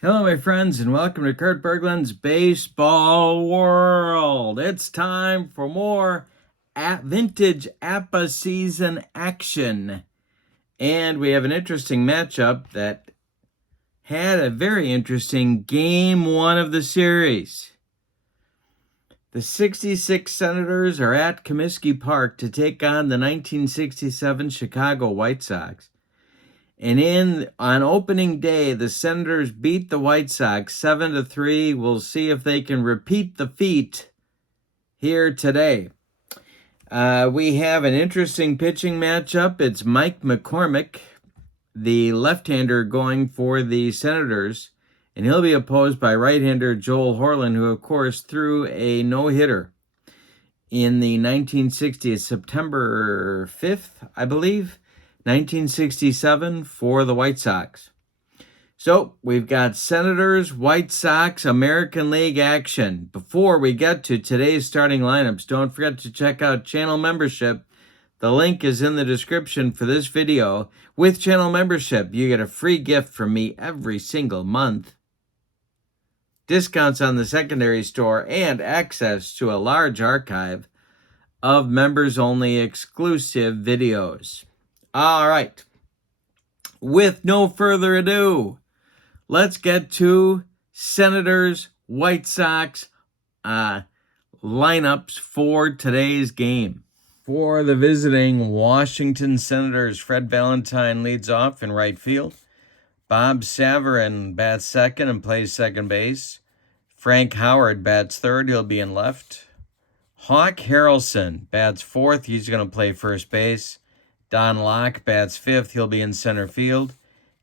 Hello, my friends, and welcome to Kurt Berglund's Baseball World. It's time for more vintage APBA season action. And we have an interesting matchup that had a very interesting game one of the series. The 66 Senators are at Comiskey Park to take on the 1967 Chicago White Sox. And on opening day, the Senators beat the White Sox 7-3. We'll see if they can repeat the feat here today. We have an interesting pitching matchup. It's Mike McCormick, the left-hander, going for the Senators, and he'll be opposed by right-hander Joel Horlen, who, of course, threw a no-hitter in the 1960s, September 5th, I believe, 1967 for the White Sox. So we've got Senators, White Sox, American League action. Before we get to today's starting lineups, don't forget to check out channel membership. The link is in the description for this video. With channel membership, you get a free gift from me every single month, discounts on the secondary store, and access to a large archive of members-only exclusive videos. All right. With no further ado, let's get to Senators, White Sox lineups for today's game. For the visiting Washington Senators, Fred Valentine leads off in right field. Bob Savarin bats second and plays second base. Frank Howard bats third. He'll be in left. Hawk Harrelson bats fourth. He's going to play first base. Don Locke bats fifth. He'll be in center field.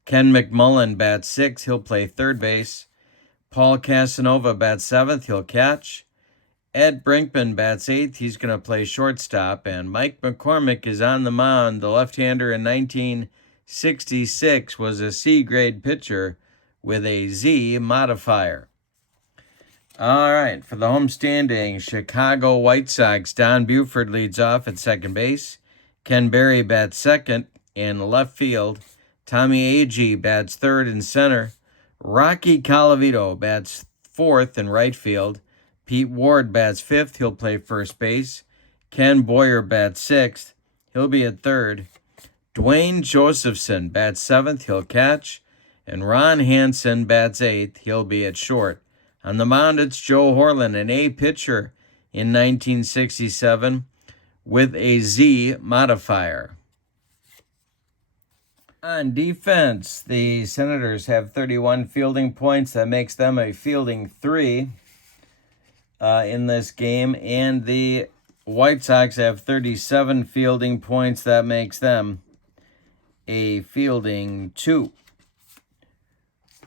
Ken McMullen bats sixth. He'll play third base. Paul Casanova bats seventh. He'll catch. Ed Brinkman bats eighth. He's going to play shortstop. And Mike McCormick is on the mound. The left-hander in 1966 was a C-grade pitcher with a Z modifier. All right, for the homestanding Chicago White Sox, Don Buford leads off at second base. Ken Berry bats second in left field. Tommy Agee bats third in center. Rocky Colavito bats fourth in right field. Pete Ward bats fifth. He'll play first base. Ken Boyer bats sixth. He'll be at third. Dwayne Josephson bats seventh. He'll catch. And Ron Hansen bats eighth. He'll be at short. On the mound, it's Joe Horlen, an A pitcher in 1967 with a Z modifier. On defense, the Senators have 31 fielding points. That makes them a fielding 3 in this game. And the White Sox have 37 fielding points. That makes them a fielding 2.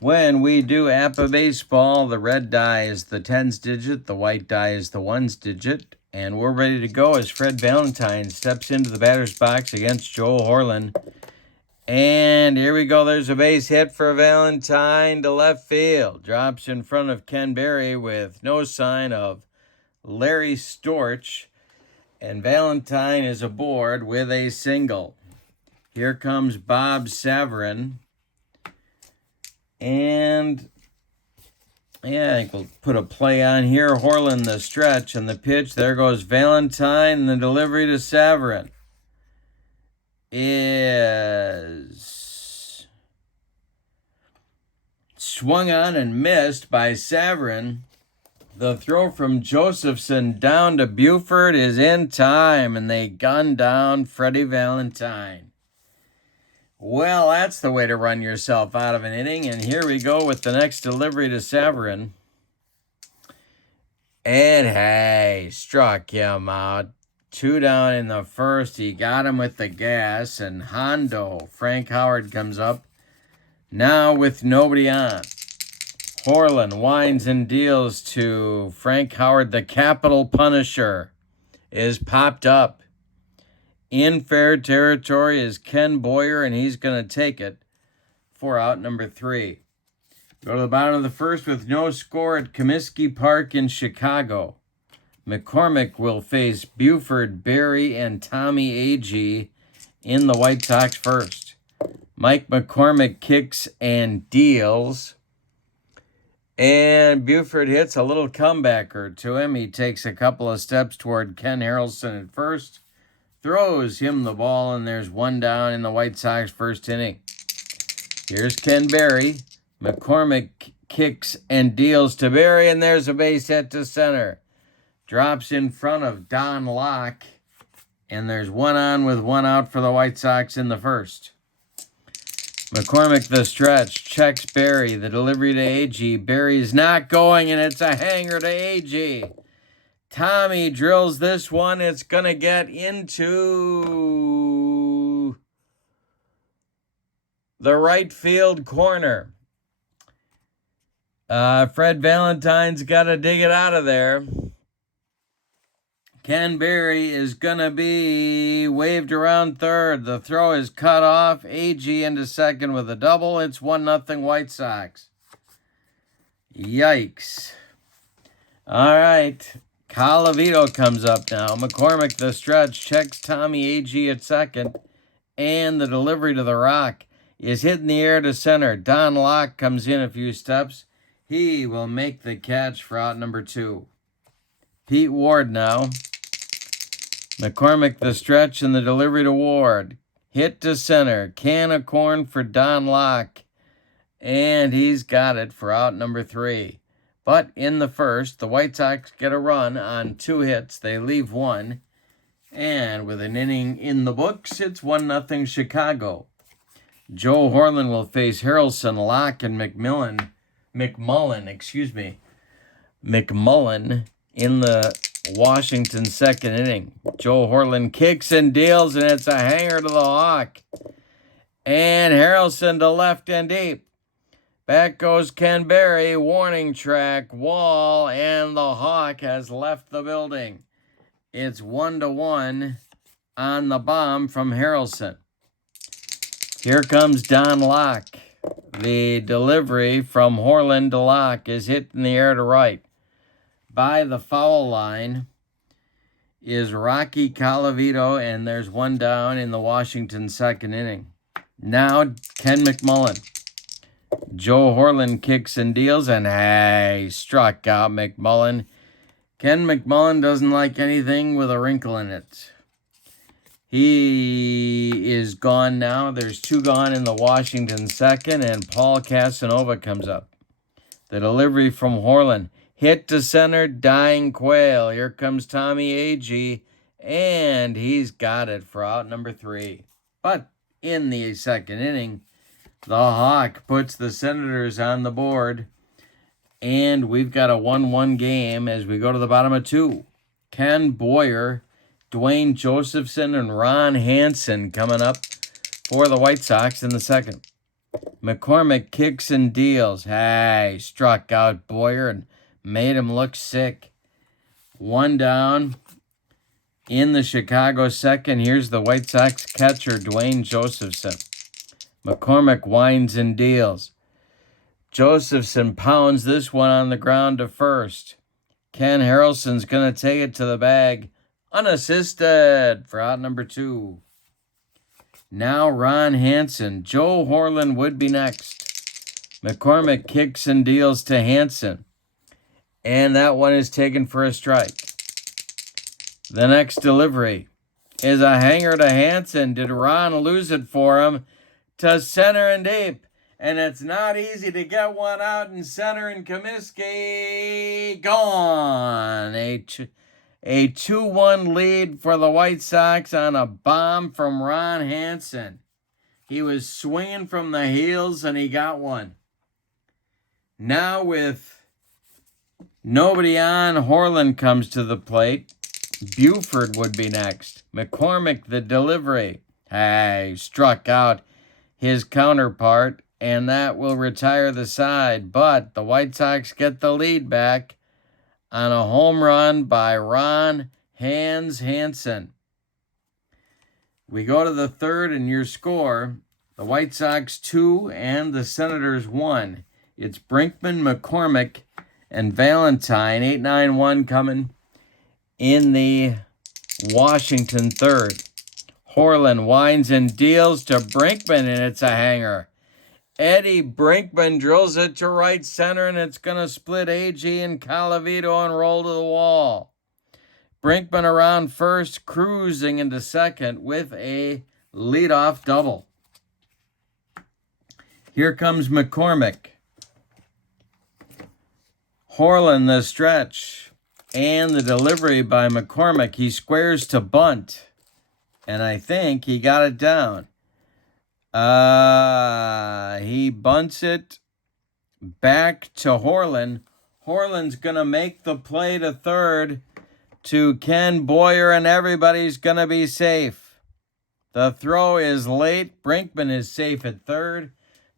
When we do APBA baseball, the red die is the tens digit, the white die is the ones digit, and we're ready to go as Fred Valentine steps into the batter's box against Joel Horlen. And here we go. There's a base hit for Valentine to left field. Drops in front of Ken Berry with no sign of Larry Storch, and Valentine is aboard with a single. Here comes Bob Savarin. And yeah, I think we'll put a play on here. Horlen the stretch and the pitch. There goes Valentine, and the delivery to Savarin is swung on and missed by Savarin. The throw from Josephson down to Buford is in time, and they gun down Freddie Valentine. Well, that's the way to run yourself out of an inning. And here we go with the next delivery to Savarin. And hey, struck him out. 2 down in the first. He got him with the gas. And Hondo, Frank Howard, comes up. Now with nobody on. Horlen winds and deals to Frank Howard. The Capital Punisher is popped up. In fair territory is Ken Boyer, and he's going to take it for out number 3. Go to the bottom of the first with no score at Comiskey Park in Chicago. McCormick will face Buford, Berry, and Tommy Agee in the White Sox first. Mike McCormick kicks and deals. And Buford hits a little comebacker to him. He takes a couple of steps toward Ken Harrelson at first, throws him the ball, and there's one down in the White Sox first inning. Here's Ken Berry. McCormick kicks and deals to Berry, and there's a base hit to center. Drops in front of Don Locke, and there's one on with one out for the White Sox in the first. McCormick the stretch, checks Berry, the delivery to A.G. Berry's not going, and it's a hanger to A.G. Tommy drills this one. It's going to get into the right field corner. Fred Valentine's got to dig it out of there. Ken Berry is going to be waved around third. The throw is cut off. A.G. into second with a double. It's 1-0 White Sox. Yikes. All right. Calavito comes up now. McCormick the stretch, checks Tommy A.G. at second. And the delivery to the Rock is hit in the air to center. Don Locke comes in a few steps. He will make the catch for out number 2. Pete Ward now. McCormick the stretch and the delivery to Ward. Hit to center. Can of corn for Don Locke. And he's got it for out number 3. But in the first, the White Sox get a run on 2 hits. They leave 1. And with an inning in the books, it's 1-0 Chicago. Joe Horlen will face Harrelson, Locke, and McMullen in the Washington second inning. Joe Horlen kicks and deals, and it's a hanger to the Hawk. And Harrelson to left and deep. Back goes Ken Berry, warning track, wall, and the Hawk has left the building. It's 1-1 on the bomb from Harrelson. Here comes Don Locke. The delivery from Horlen to Locke is hit in the air to right. By the foul line is Rocky Calavito, and there's one down in the Washington second inning. Now, Ken McMullen. Joe Horlen kicks and deals, and hey, struck out McMullen. Ken McMullen doesn't like anything with a wrinkle in it. He is gone now. There's 2 gone in the Washington second, and Paul Casanova comes up. The delivery from Horlen. Hit to center, dying quail. Here comes Tommy A.G., and he's got it for out number 3. But in the second inning, the Hawk puts the Senators on the board, and we've got a 1-1 game as we go to the bottom of 2. Ken Boyer, Dwayne Josephson, and Ron Hansen coming up for the White Sox in the second. McCormick kicks and deals. Hey, struck out Boyer and made him look sick. 1 down in the Chicago second. Here's the White Sox catcher, Dwayne Josephson. McCormick winds and deals. Josephson pounds this one on the ground to first. Ken Harrelson's going to take it to the bag, unassisted, for out number 2. Now Ron Hansen. Joe Horlen would be next. McCormick kicks and deals to Hansen, and that one is taken for a strike. The next delivery is a hanger to Hansen. Did Ron lose it for him? To center and deep. And it's not easy to get one out in center, and Comiskey gone. A 2-1 lead for the White Sox on a bomb from Ron Hansen. He was swinging from the heels, and he got one. Now with nobody on, Horlen comes to the plate. Buford would be next. McCormick, the delivery. Hey, struck out his counterpart, and that will retire the side. But the White Sox get the lead back on a home run by Ron Hansen. We go to the third, and your score, the White Sox 2 and the Senators 1. It's Brinkman, McCormick, and Valentine. 8-9-1 coming in the Washington third. Horlen winds and deals to Brinkman, and it's a hanger. Eddie Brinkman drills it to right center, and it's going to split AG and Colavito and roll to the wall. Brinkman around first, cruising into second with a leadoff double. Here comes McCormick. Horlen the stretch and the delivery by McCormick. He squares to bunt, and I think he got it down. He bunts it back to Horlen. Horlen's going to make the play to third to Ken Boyer, and everybody's going to be safe. The throw is late. Brinkman is safe at third.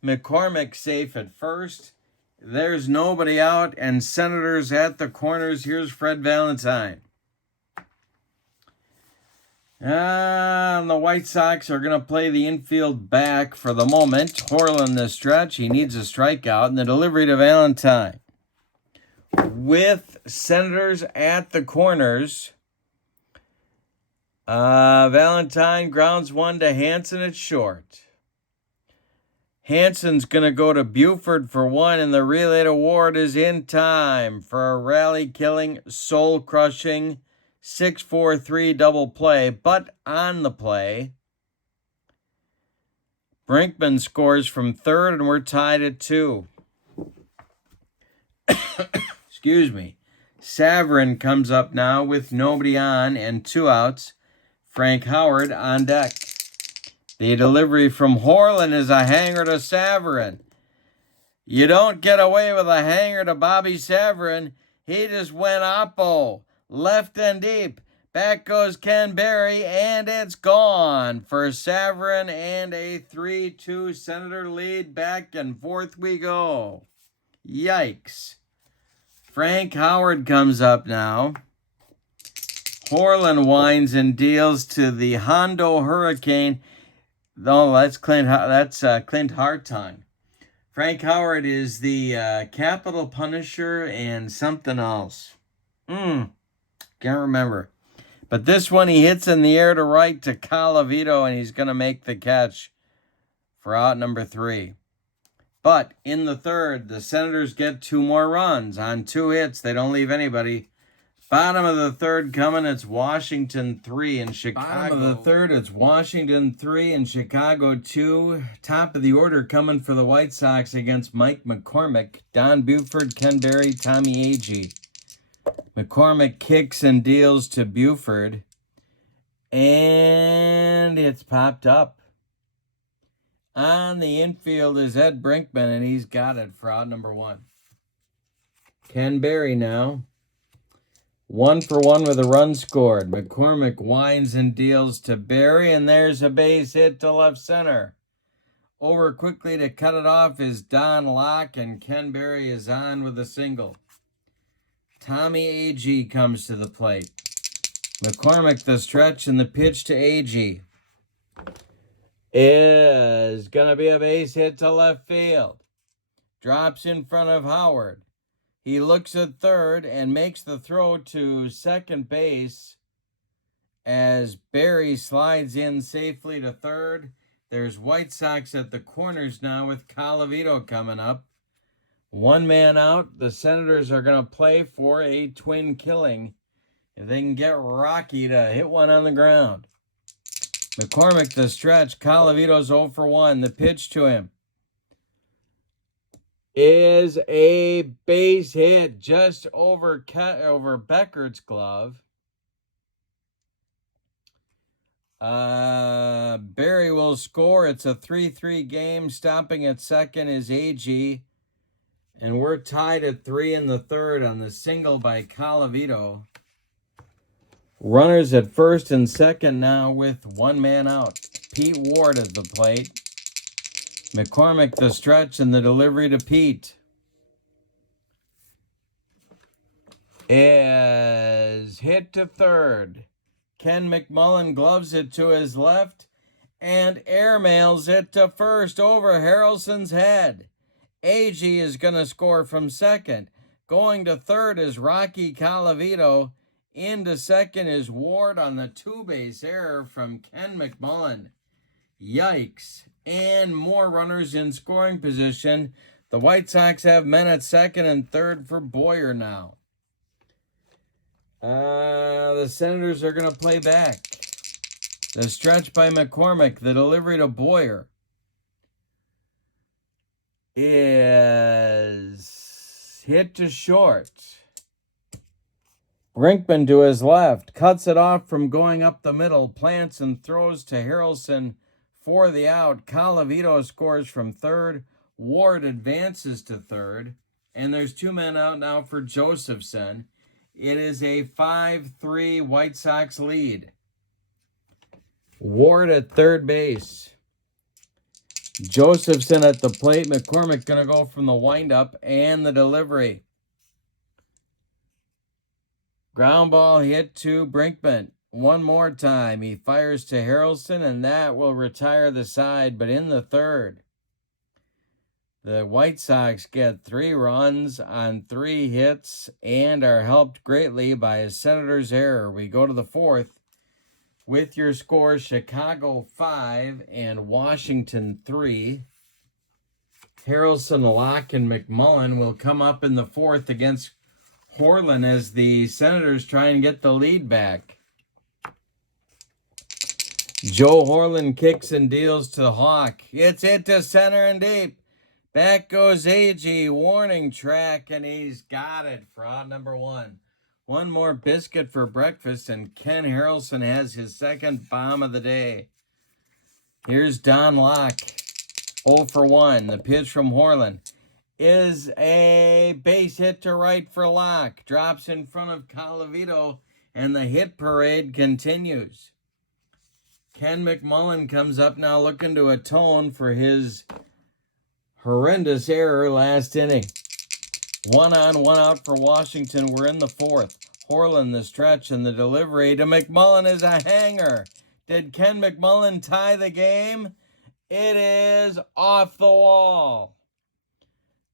McCormick safe at first. There's nobody out, and Senators at the corners. Here's Fred Valentine. And the White Sox are going to play the infield back for the moment. Horlen the stretch. He needs a strikeout, and the delivery to Valentine. With Senators at the corners, Valentine grounds one to Hansen at short. Hansen's going to go to Buford for one, and the relay award is in time for a rally-killing, soul-crushing 6-4-3 double play. But on the play, Brinkman scores from third, and we're tied at 2. Excuse me. Saverin comes up now with nobody on and 2 outs. Frank Howard on deck. The delivery from Horlen is a hanger to Saverin. You don't get away with a hanger to Bobby Saverin. He just went oppo, left and deep. Back goes Ken Berry, and it's gone for Saverin and a 3-2 Senator lead. Back and forth we go. Yikes. Frank Howard comes up now. Horlen winds and deals to the Hondo Hurricane. No, that's Clint Hartung. Frank Howard is the Capital Punisher and something else. Can't remember. But this one he hits in the air to right to Colavito, and he's going to make the catch for out number 3. But in the third, the Senators get 2 more runs on 2 hits. They don't leave anybody. Bottom of the third coming, it's Washington 3 and Chicago. Bottom of the third, it's Washington 3 and Chicago 2. Top of the order coming for the White Sox against Mike McCormick, Don Buford, Ken Berry, Tommy Agee. McCormick kicks and deals to Buford, and it's popped up. On the infield is Ed Brinkman, and he's got it for out number 1. Ken Berry now. 1 for 1 with a run scored. McCormick winds and deals to Berry, and there's a base hit to left center. Over quickly to cut it off is Don Locke, and Ken Berry is on with a single. Tommy Agee comes to the plate. McCormick the stretch, and the pitch to Agee is going to be a base hit to left field. Drops in front of Howard. He looks at third and makes the throw to second base as Berry slides in safely to third. There's White Sox at the corners now with Colavito coming up. 1 man out. The Senators are going to play for a twin killing if they can get Rocky to hit one on the ground. McCormick the stretch. Colavito's 0 for 1. The pitch to him is a base hit just over Becker's glove. Berry will score. It's a 3-3 game. Stopping at second is Agee. And we're tied at 3 in the third on the single by Colavito. Runners at first and second now with 1 man out. Pete Ward at the plate. McCormick the stretch, and the delivery to Pete is hit to third. Ken McMullen gloves it to his left and airmails it to first over Harrelson's head. Agee is going to score from second. Going to third is Rocky Colavito. Into second is Ward on the 2-base error from Ken McMullen. Yikes. and more runners in scoring position. The White Sox have men at second and third for Boyer now. The Senators are going to play back. The stretch by McCormick, the delivery to Boyer is hit to short. Brinkman to his left, cuts it off from going up the middle, plants and throws to Harrelson for the out. Colavito scores from third. Ward advances to third. And there's 2 men out now for Josephson. It is a 5-3 White Sox lead. Ward at third base. Josephson at the plate. McCormick going to go from the windup and the delivery. Ground ball hit to Brinkman. One more time. He fires to Harrelson, and that will retire the side. But in the third, the White Sox get 3 runs on 3 hits and are helped greatly by a Senator's error. We go to the fourth with your score: Chicago 5 and Washington 3. Harrelson, Locke, and McMullen will come up in the fourth against Horlen as the Senators try and get the lead back. Joe Horlen kicks and deals to Hawk. It's hit to center and deep. Back goes A.G. Warning track, and he's got it for out number 1. One more biscuit for breakfast, and Ken Harrelson has his second bomb of the day. Here's Don Locke, 0 for 1. The pitch from Horlen is a base hit to right for Locke. Drops in front of Colavito, and the hit parade continues. Ken McMullen comes up now looking to atone for his horrendous error last inning. 1 on, 1 out for Washington. We're in the fourth. Horlen the stretch, and the delivery to McMullen is a hanger. Did Ken McMullen tie the game? It is off the wall.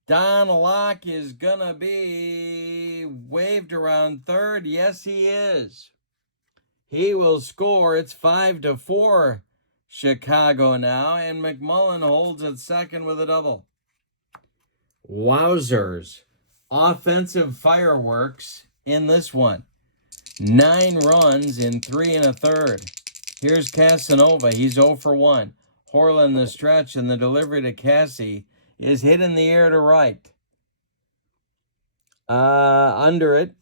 Don Locke is going to be waved around third. Yes, he is. He will score. It's 5-4 Chicago now, and McMullen holds at second with a double. Wowzers. Offensive fireworks in this one. 9 runs in 3 1/3. Here's Casanova. He's 0 for 1. Horlen the stretch, and the delivery to Cassie is hit in the air to right. Under it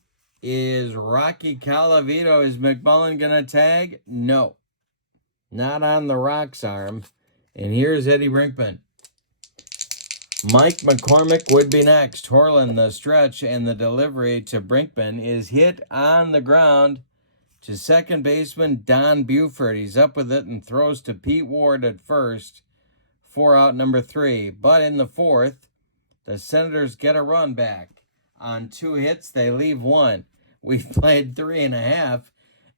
is Rocky Colavito. Is McMullen going to tag? No. Not on the Rock's arm. And here's Eddie Brinkman. Mike McCormick would be next. Horlen the stretch, and the delivery to Brinkman is hit on the ground to second baseman Don Buford. He's up with it and throws to Pete Ward at first for out number 3. But in the fourth, the Senators get a run back. On 2 hits, they leave 1. We've played 3 1/2,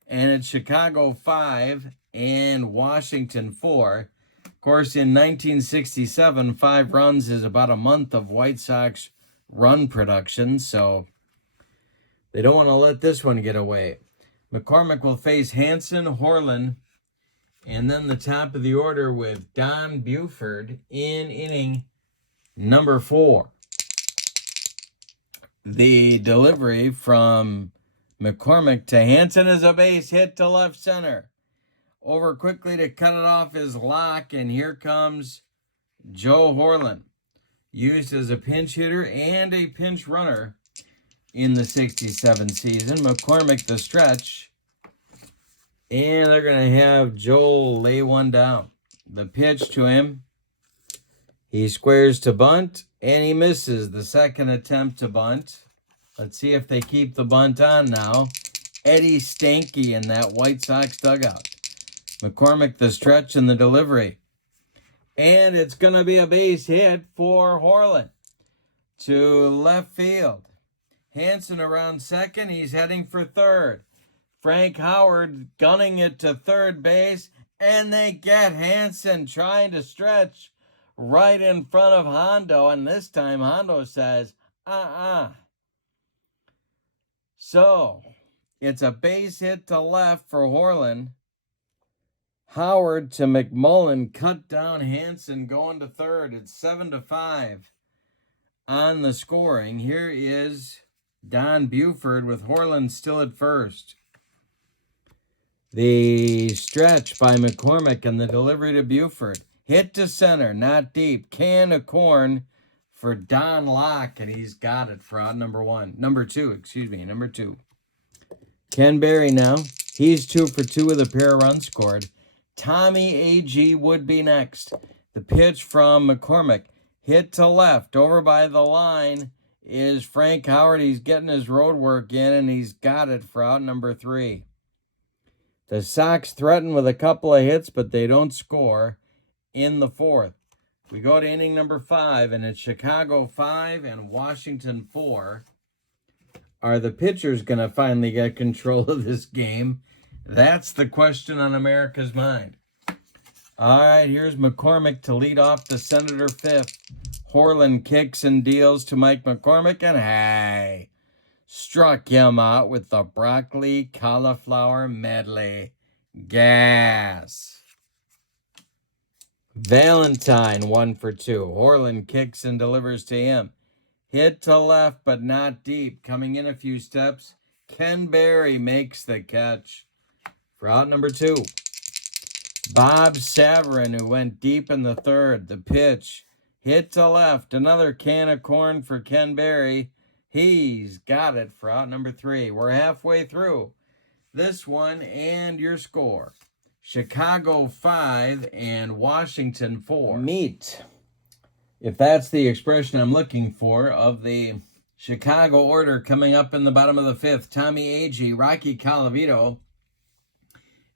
and it's Chicago 5 and Washington 4. Of course, in 1967, 5 runs is about a month of White Sox run production, so they don't want to let this one get away. McCormick will face Hanson, Horlen, and then the top of the order with Don Buford in inning number 4. The delivery from McCormick to Hanson is a base hit to left center. Over quickly to cut it off is Locke, and here comes Joe Horlen, used as a pinch hitter and a pinch runner in the 67 season. McCormick the stretch, and they're going to have Joe lay one down. The pitch to him, he squares to bunt, and he misses the second attempt to bunt. Let's see if they keep the bunt on now. Eddie Stanky in that White Sox dugout. McCormick the stretch and the delivery. And it's going to be a base hit for Horlen to left field. Hanson around second. He's heading for third. Frank Howard gunning it to third base. And they get Hanson trying to stretch right in front of Hondo. And this time Hondo says, So it's a base hit to left for Horlen. Howard to McMullen, cut down Hansen going to third. It's 7-5 on the scoring. Here is Don Buford with Horlen still at first. The stretch by McCormick and the delivery to Buford. Hit to center, not deep. Can of corn for Don Locke, and he's got it for out number two. Ken Berry now. He's 2 for 2 with a pair of runs scored. Tommy A.G. would be next. The pitch from McCormick. Hit to left. Over by the line is Frank Howard. He's getting his road work in, and he's got it for out number 3. The Sox threaten with a couple of hits, but they don't score in the 4th. We go to inning number 5, and it's Chicago 5 and Washington 4. Are the pitchers going to finally get control of this game? That's the question on America's mind. All right, here's McCormick to lead off the Senator 5th. Horlen kicks and deals to Mike McCormick, and hey, struck him out with the broccoli cauliflower medley. Gas. Valentine 1 for 2. Horlen kicks and delivers to him. Hit to left, but not deep. Coming in a few steps, Ken Berry makes the catch for out number 2. Bob Savarin, who went deep in the 3rd. The pitch. Hit to left. Another can of corn for Ken Berry. He's got it for out number 3. We're halfway through this one, and your score. Chicago 5 and Washington 4. Meet, if that's the expression I'm looking for, of the Chicago order coming up in the bottom of the 5th. Tommy A.G., Rocky Colavito,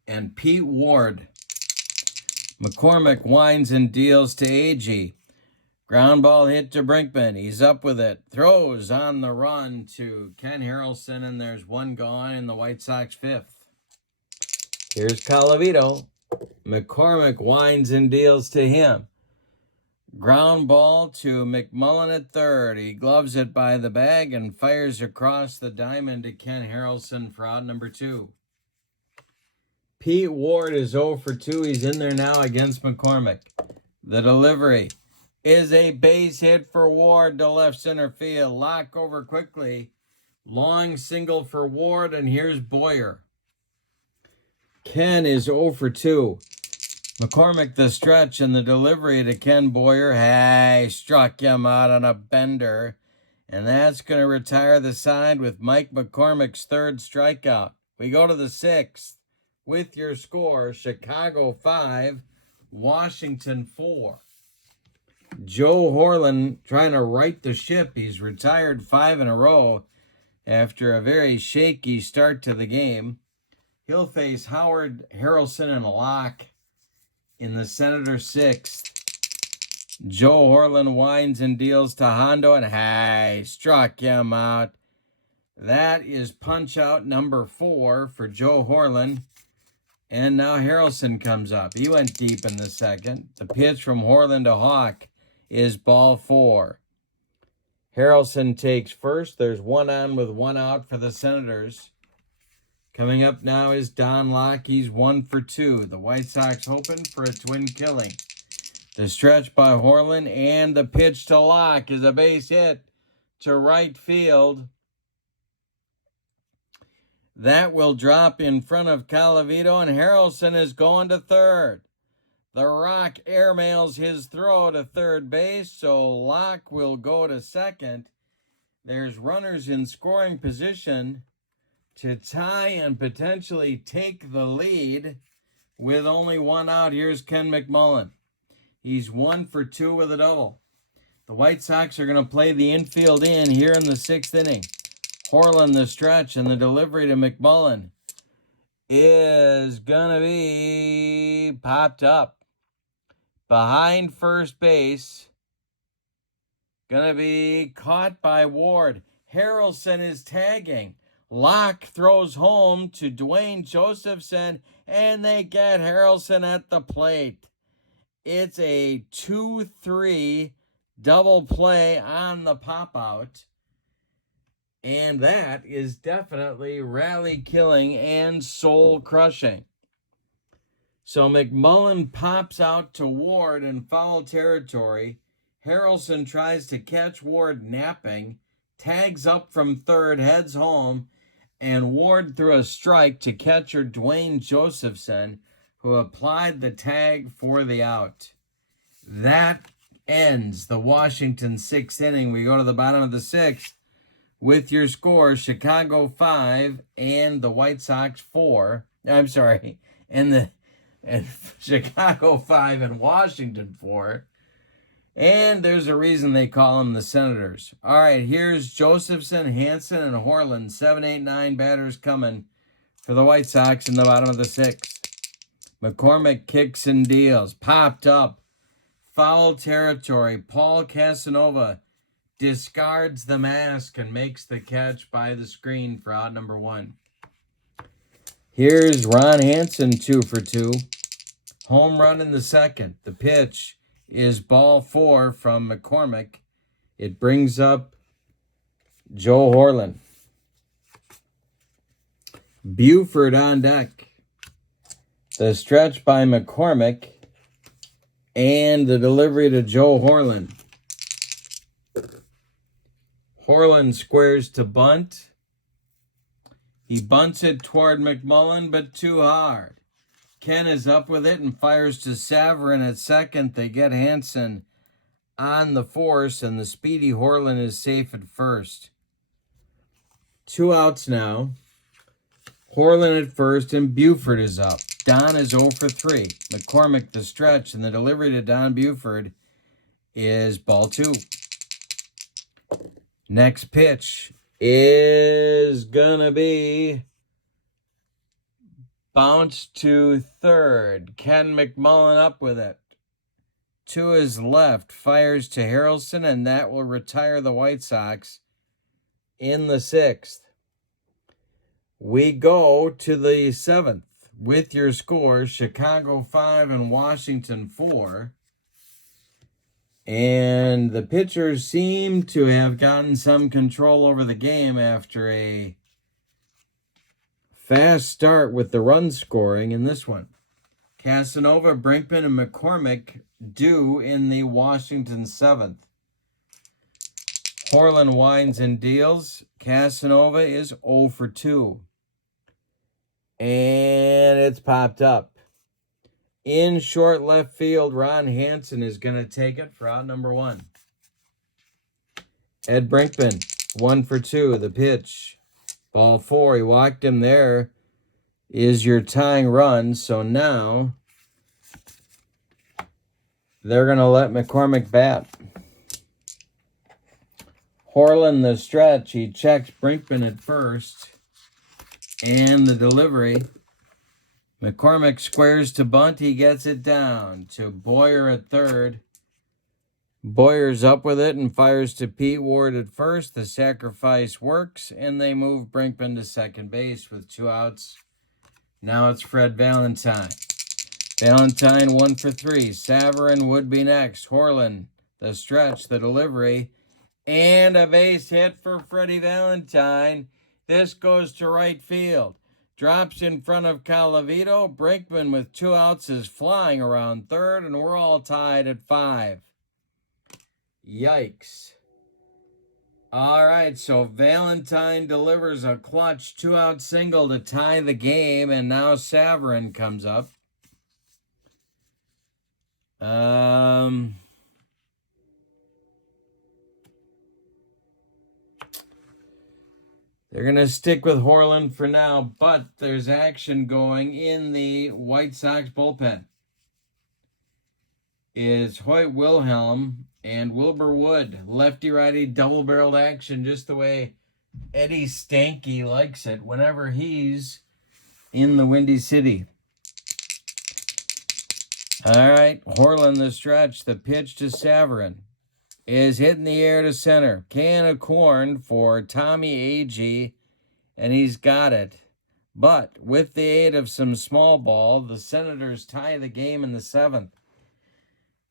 and Pete Ward. McCormick winds and deals to A.G. Ground ball hit to Brinkman. He's up with it. Throws on the run to Ken Harrelson, and there's one gone in the White Sox 5th. Here's Colavito. McCormick winds and deals to him. Ground ball to McMullen at 3rd. He gloves it by the bag and fires across the diamond to Ken Harrelson for out number 2. Pete Ward is 0 for 2. He's in there now against McCormick. The delivery is a base hit for Ward to left center field. Lock over quickly. Long single for Ward, and here's Boyer. Ken is 0 for 2. McCormick the stretch and the delivery to Ken Boyer. Hey, struck him out on a bender. And that's going to retire the side with Mike McCormick's 3rd strikeout. We go to the 6th with your score. Chicago 5, Washington 4. Joe Horlen trying to right the ship. He's retired 5 in a row after a very shaky start to the game. He'll face Howard, Harrelson, and Locke in the Senator 6th. Joe Horlen winds and deals to Hondo, and hey, struck him out. That is punch out number 4 for Joe Horlen. And now Harrelson comes up. He went deep in the 2nd. The pitch from Horlen to Hawk is ball 4. Harrelson takes first. There's one on with one out for the Senators. Coming up now is Don Locke. He's 1 for 2. The White Sox hoping for a twin killing. The stretch by Horlen and the pitch to Locke is a base hit to right field. That will drop in front of Colavito, and Harrelson is going to 3rd. The Rock airmails his throw to 3rd base, so Locke will go to 2nd. There's runners in scoring position to tie and potentially take the lead with only one out. Here's Ken McMullen. He's 1 for 2 with a double. The White Sox are going to play the infield in here in the 6th inning. Horlen the stretch, and the delivery to McMullen is going to be popped up. Behind first base, going to be caught by Ward. Harrelson is tagging. Locke throws home to Dwayne Josephson, and they get Harrelson at the plate. It's a 2-3 double play on the pop-out. And that is definitely rally killing and soul crushing. So McMullen pops out to Ward in foul territory. Harrelson tries to catch Ward napping, tags up from third, heads home, and Ward threw a strike to catcher Dwayne Josephson, who applied the tag for the out. That ends the Washington sixth inning. We go to the bottom of the sixth with your score: Chicago 5 and the White Sox 4. I'm sorry, and Chicago 5 and Washington 4. And there's a reason they call them the Senators. All right, here's Josephson, Hansen, and Horlen. 7, 8, 9 batters coming for the White Sox in the bottom of the sixth. McCormick kicks and deals. Popped up. Foul territory. Paul Casanova discards the mask and makes the catch by the screen for out number 1. Here's Ron Hansen, 2 for 2. Home run in the second. The pitch is ball 4 from McCormick. It brings up Joe Horlen. Buford on deck. The stretch by McCormick and the delivery to Joe Horlen. Horlen squares to bunt. He bunts it toward McMullen, but too hard. Ken is up with it and fires to Saverin at second. They get Hansen on the force, and the speedy Horlen is safe at first. 2 outs now. Horlen at first, and Buford is up. Don is 0 for 3. McCormick the stretch, and the delivery to Don Buford is ball 2. Next pitch is gonna be bounced to third. Ken McMullen up with it. To his left, fires to Harrelson, and that will retire the White Sox in the sixth. We go to the seventh with your score: Chicago 5 and Washington 4. And the pitchers seem to have gotten some control over the game after a fast start with the run scoring in this one. Casanova, Brinkman, and McCormick due in the Washington 7th. Horlen winds and deals. Casanova is 0 for 2. And it's popped up. In short left field, Ron Hansen is going to take it for out number 1. Ed Brinkman, 1 for 2. The pitch. Ball 4. He walked him there. Is your tying run. So now they're going to let McCormick bat. Horlen the stretch. He checks Brinkman at first. And the delivery. McCormick squares to bunt. He gets it down to Boyer at third. Boyer's up with it and fires to Pete Ward at first. The sacrifice works, and they move Brinkman to second base with 2 outs. Now it's Fred Valentine. Valentine 1 for 3. Saverin would be next. Horlen, the stretch, the delivery, and a base hit for Freddie Valentine. This goes to right field. Drops in front of Calavito. Brinkman with 2 outs is flying around third, and we're all tied at 5. Yikes. All right, so Valentine delivers a clutch 2-out single to tie the game, and now Saverin comes up. They're going to stick with Horlen for now, but there's action going in the White Sox bullpen. Is Hoyt Wilhelm and Wilbur Wood. Lefty-righty double-barreled action, just the way Eddie Stanky likes it whenever he's in the Windy City. All right, Horlen the stretch. The pitch to Saverin is hit in the air to center. Can of corn for Tommy Agee, and he's got it. But with the aid of some small ball, the Senators tie the game in the 7th.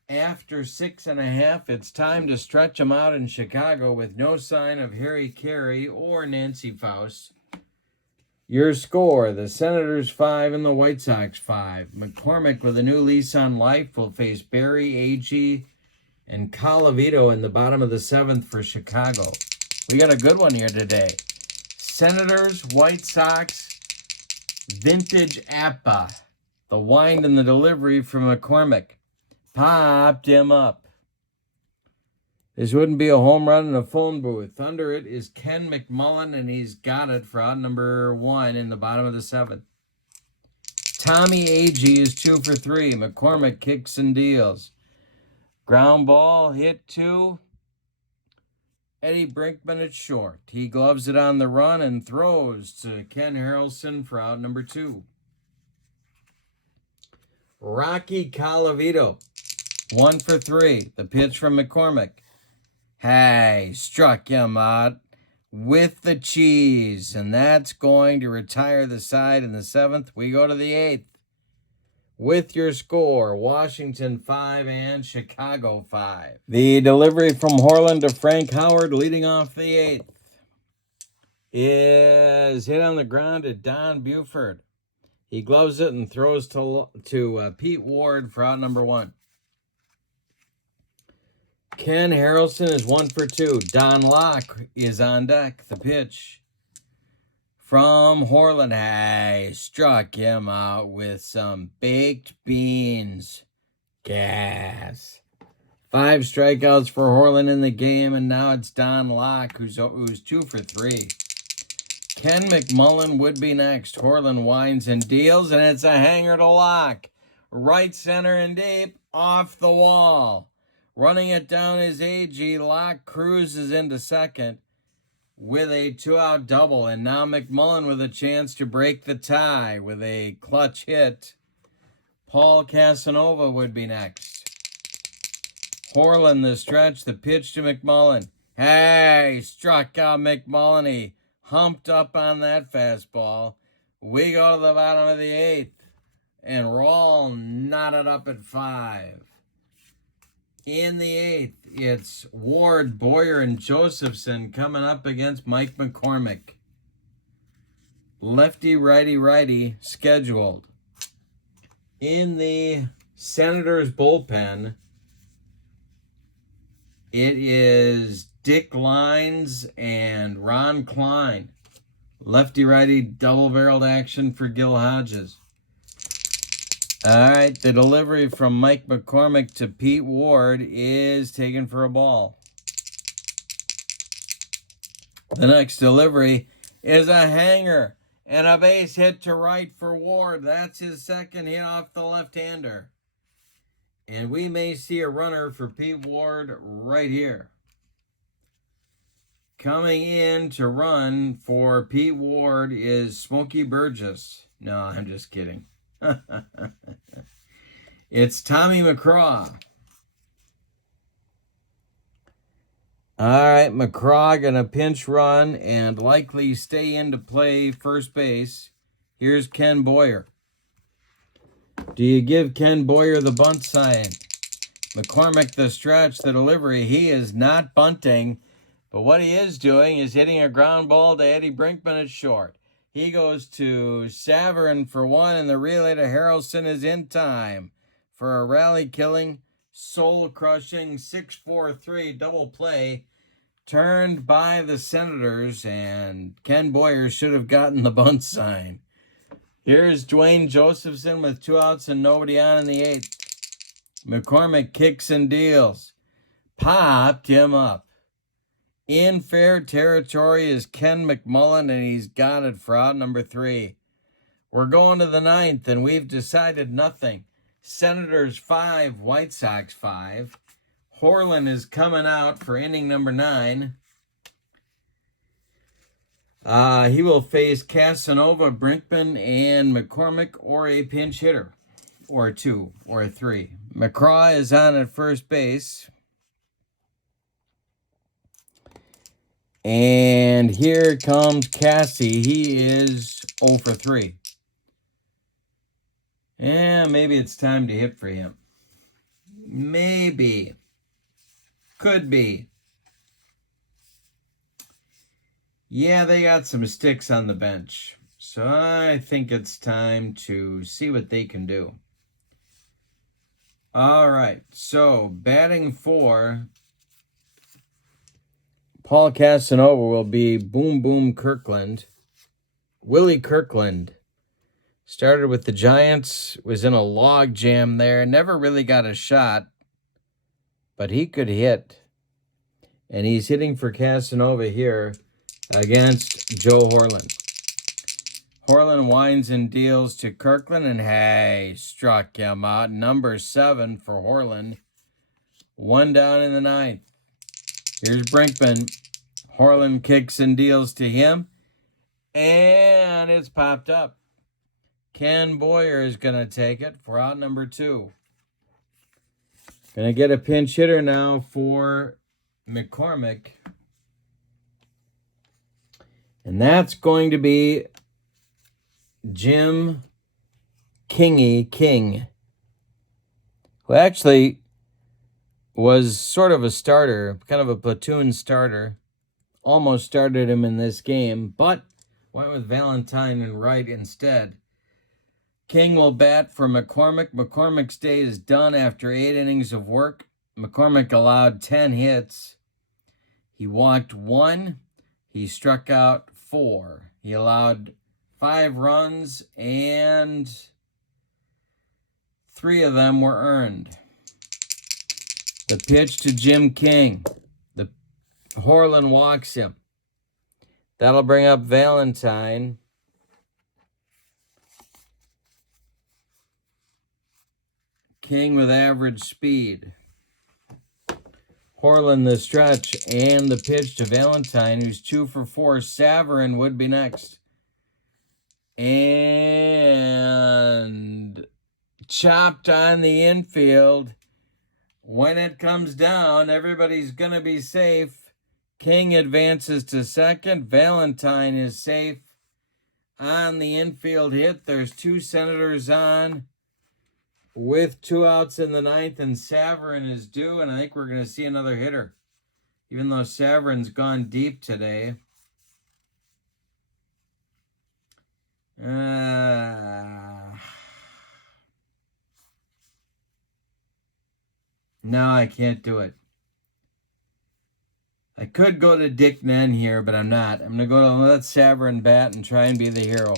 After 6.5, it's time to stretch them out in Chicago with no sign of Harry Carey or Nancy Faust. Your score, the Senators 5 and the White Sox 5. McCormick with a new lease on life will face Barry, Agee, and Colavito in the bottom of the 7th for Chicago. We got a good one here today. Senators, White Sox, vintage APBA. The wind and the delivery from McCormick. Popped him up. This wouldn't be a home run in a phone booth. Under it is Ken McMullen, and he's got it for out number 1 in the bottom of the 7th. Tommy Agee is 2 for 3. McCormick kicks and deals. Ground ball hit to Eddie Brinkman at short. He gloves it on the run and throws to Ken Harrelson for out number 2. Rocky Colavito, 1 for 3. The pitch from McCormick. Hey, struck him out with the cheese, and that's going to retire the side in the 7th. We go to the 8th. With your score, Washington 5 and Chicago 5. The delivery from Horlen to Frank Howard leading off the 8th is hit on the ground to Don Buford. He gloves it and throws to Pete Ward for out number 1. Ken Harrelson is 1 for 2. Don Locke is on deck. The pitch from Horlen. Hey, struck him out with some baked beans. Gas. 5 strikeouts for Horlen in the game, and now it's Don Locke who's 2 for 3. Ken McMullen would be next. Horlen winds and deals, and it's a hanger to Locke. Right center and deep, off the wall. Running it down is Agee. Locke cruises into second with a 2-out double. And now McMullen with a chance to break the tie with a clutch hit. Paul Casanova would be next. Horlen the stretch, the pitch to McMullen. Hey, struck out McMullen. He humped up on that fastball. We go to the bottom of the 8th. And Rawl knotted up at 5. In the 8th, it's Ward, Boyer, and Josephson coming up against Mike McCormick. Lefty, righty, righty scheduled. In the Senators bullpen, it is Dick Lines and Ron Klein. Lefty, righty, double-barreled action for Gil Hodges. All right, the delivery from Mike McCormick to Pete Ward is taken for a ball. The next delivery is a hanger and a base hit to right for Ward. That's his second hit off the left-hander. And we may see a runner for Pete Ward right here. Coming in to run for Pete Ward is Smokey Burgess. No, I'm just kidding. It's Tommy McCraw. All right, McCraw gonna pinch run and likely stay in to play first base. Here's Ken Boyer. Do you give Ken Boyer the bunt sign? McCormick the stretch, the delivery. He is not bunting, but what he is doing is hitting a ground ball to Eddie Brinkman at short. He goes to Saverin for 1, and the relay to Harrelson is in time for a rally-killing, soul-crushing 6-4-3 double play turned by the Senators, and Ken Boyer should have gotten the bunt sign. Here's Dwayne Josephson with 2 outs and nobody on in the 8th. McCormick kicks and deals. Popped him up. In fair territory is Ken McMullen, and he's got it for out number 3. We're going to the 9th, and we've decided nothing. Senators 5, White Sox 5. Horlen is coming out for inning number 9. He will face Casanova, Brinkman, and McCormick, or a pinch hitter, or 2, or 3. McCraw is on at first base. And here comes Cassie. He is 0 for 3. Yeah, maybe it's time to hit for him. Maybe. Could be. Yeah, they got some sticks on the bench. So I think it's time to see what they can do. All right, so batting for Paul Casanova will be Boom Boom Kirkland. Willie Kirkland started with the Giants, was in a log jam there, never really got a shot, but he could hit. And he's hitting for Casanova here against Joe Horlen. Horlen winds and deals to Kirkland, and hey, struck him out. Number 7 for Horlen. 1 down in the 9th. Here's Brinkman. Horlen kicks and deals to him, and it's popped up. Ken Boyer is going to take it for out number 2. Going to get a pinch hitter now for McCormick. And that's going to be Jim King, who actually was sort of a starter, kind of a platoon starter. Almost started him in this game, but went with Valentine and Wright instead. King will bat for McCormick. McCormick's day is done after 8 innings of work. McCormick allowed 10 hits. He walked 1. He struck out 4. He allowed 5 runs, and 3 of them were earned. The pitch to Jim King. The Horlen walks him. That'll bring up Valentine. King with average speed. Horlen the stretch, and the pitch to Valentine, who's 2 for 4. Savarin would be next. And chopped on the infield. When it comes down, everybody's going to be safe. King advances to second. Valentine is safe on the infield hit. There's 2 Senators on with 2 outs in the 9th, and Savarin is due, and I think we're going to see another hitter, even though Savarin's gone deep today. No, I can't do it. I could go to Dick Nen here, but I'm not. I'm going to go to let Savarin bat and try and be the hero.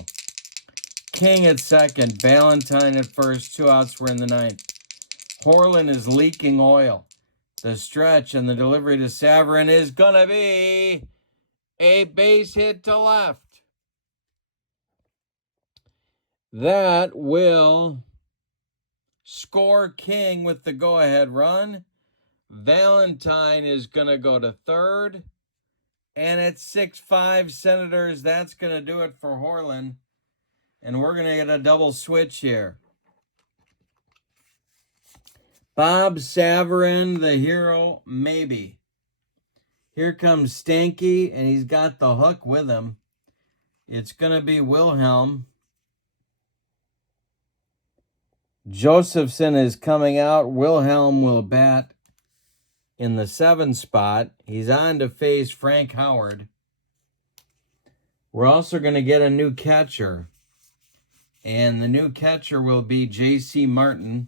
King at second. Valentine at first. 2 outs were in the 9th. Horlen is leaking oil. The stretch and the delivery to Savarin is going to be a base hit to left. That will score King with the go-ahead run. Valentine is going to go to third. And it's 6-5 Senators. That's going to do it for Horlen. And we're going to get a double switch here. Bob Savarin, the hero, maybe. Here comes Stanky, and he's got the hook with him. It's going to be Wilhelm. Josephson is coming out. Wilhelm will bat in the 7 spot. He's on to face Frank Howard. We're also going to get a new catcher. And the new catcher will be J.C. Martin.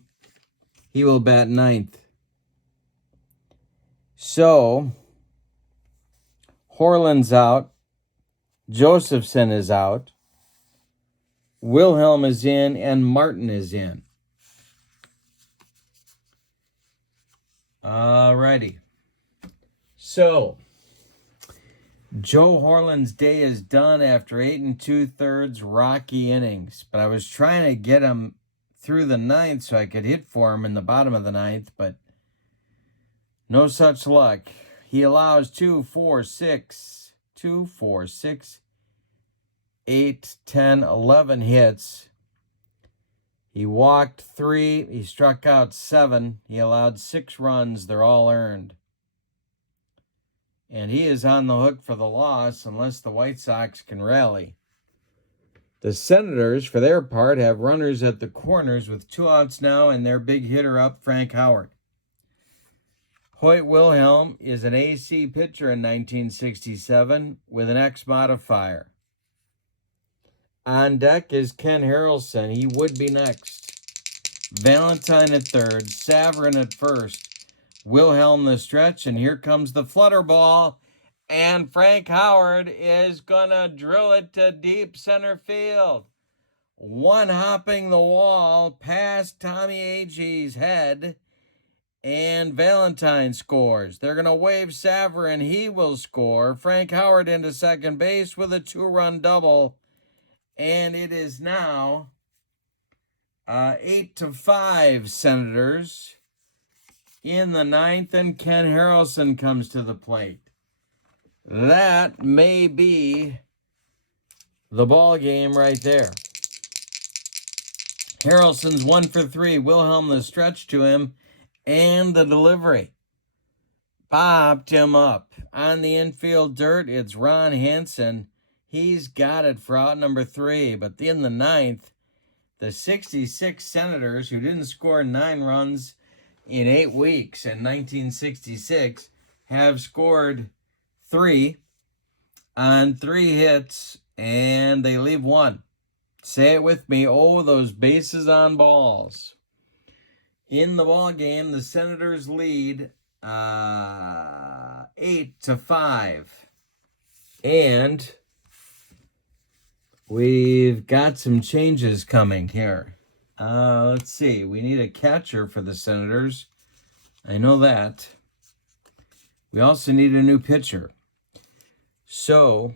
He will bat 9th. So, Horlen's out. Josephson is out. Wilhelm is in, and Martin is in. Alrighty. So, Joe Horlen's day is done after 8 2/3 rocky innings. But I was trying to get him through the 9th so I could hit for him in the bottom of the 9th, but no such luck. He allows 2, 4, 6, 8, 10, 11 hits. He walked 3. He struck out 7. He allowed 6 runs. They're all earned. And he is on the hook for the loss unless the White Sox can rally. The Senators, for their part, have runners at the corners with 2 outs now and their big hitter up, Frank Howard. Hoyt Wilhelm is an AC pitcher in 1967 with an X modifier. On deck is Ken Harrelson. He would be next. Valentine at third. Saverin at first. Wilhelm the stretch. And here comes the flutter ball. And Frank Howard is going to drill it to deep center field. One hopping the wall past Tommy Agee's head. And Valentine scores. They're going to wave Saverin. He will score. Frank Howard into second base with a 2-run double. And it is now 8-5 Senators in the ninth. And Ken Harrelson comes to the plate. That may be the ball game right there. Harrelson's 1 for 3. Wilhelm the stretch to him. And the delivery popped him up. On the infield dirt, it's Ron Hansen. He's got it for out number 3. But in the ninth, the 66 Senators, who didn't score 9 runs in 8 weeks in 1966, have scored 3 on 3 hits, and they leave 1. Say it with me. Oh, those bases on balls. In the ball game, the Senators lead 8-5. And we've got some changes coming here. Let's see. We need a catcher for the Senators. I know that. We also need a new pitcher. So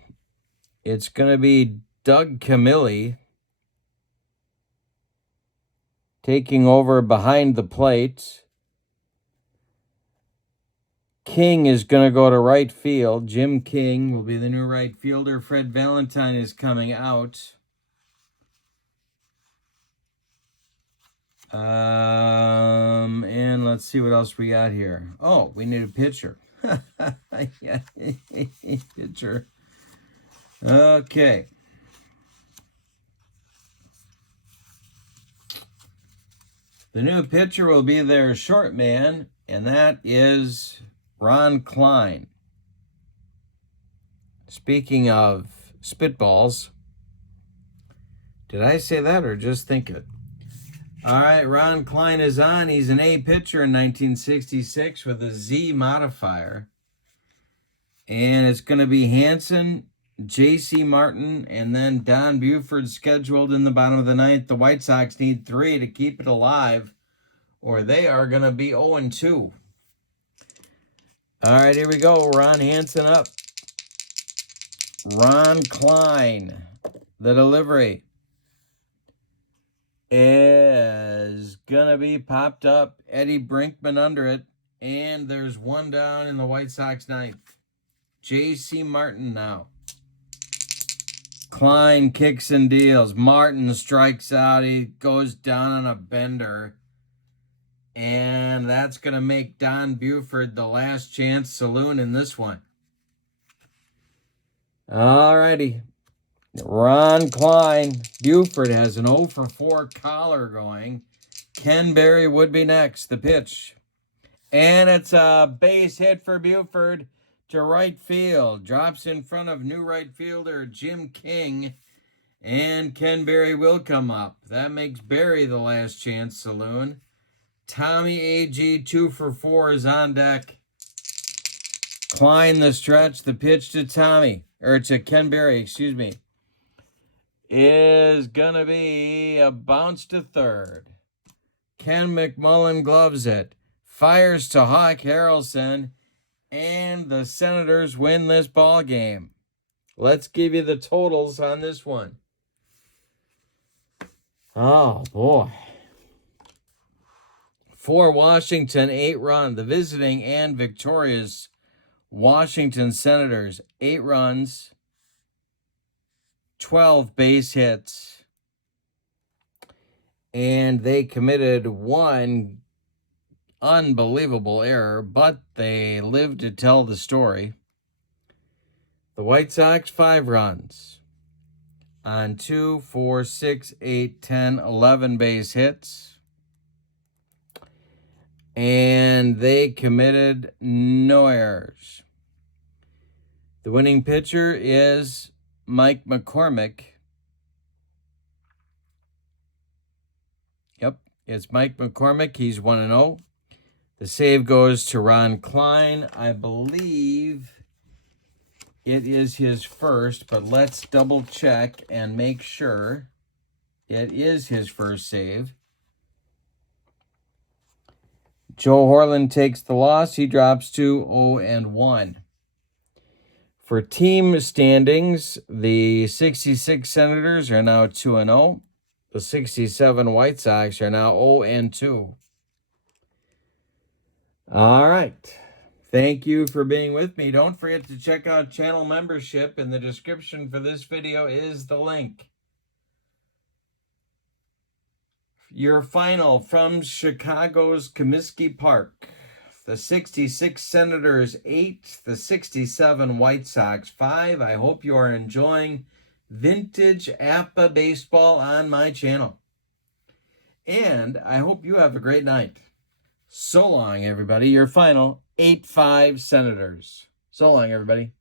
it's going to be Doug Camilli taking over behind the plate. King is going to go to right field. Jim King will be the new right fielder. Fred Valentine is coming out. And let's see what else we got here. Oh, we need a pitcher. Yeah, pitcher. Okay. The new pitcher will be their short man, and that is Ron Klein. Speaking of spitballs, did I say that or just think it? All right, Ron Klein is on. He's an A pitcher in 1966 with a Z modifier. And it's going to be Hansen, J.C. Martin, and then Don Buford scheduled in the bottom of the ninth. The White Sox need 3 to keep it alive, or they are going to be 0-2. All right, here we go. Ron Hansen up. Ron Klein. The delivery is going to be popped up. Eddie Brinkman under it. And there's 1 down in the White Sox ninth. J.C. Martin now. Klein kicks and deals. Martin strikes out. He goes down on a bender. And that's going to make Don Buford the last chance saloon in this one. All righty. Ron Klein. Buford has an 0 for 4 collar going. Ken Berry would be next. The pitch. And it's a base hit for Buford to right field. Drops in front of new right fielder Jim King. And Ken Berry will come up. That makes Berry the last chance saloon. Tommy Agee, 2 for 4, is on deck. Klein the stretch. The pitch to Tommy. Or to Ken Berry, excuse me. Is going to be a bounce to third. Ken McMullen gloves it. Fires to Hawk Harrelson. And the Senators win this ball game. Let's give you the totals on this one. Oh, boy. For Washington, 8 runs. The visiting and victorious Washington Senators, 8 runs, 12 base hits. And they committed 1 unbelievable error, but they lived to tell the story. The White Sox, 5 runs on 2, 4, 6, 8, 10, 11 base hits. And they committed no errors. The winning pitcher is Mike McCormick. It's Mike McCormick. He's 1-0. The save goes to Ron Klein. I believe it is his first, but let's double check and make sure it is his first save. Joe Horlen takes the loss. He drops to 0-1. For team standings, the 66 Senators are now 2-0. The 67 White Sox are now 0-2. All right. Thank you for being with me. Don't forget to check out channel membership. In the description for this video is the link. Your final from Chicago's Comiskey Park. The 66 Senators 8, the 67 White Sox 5. I hope you are enjoying vintage APBA baseball on my channel. And I hope you have a great night. So long, everybody. Your final 8-5 Senators. So long, everybody.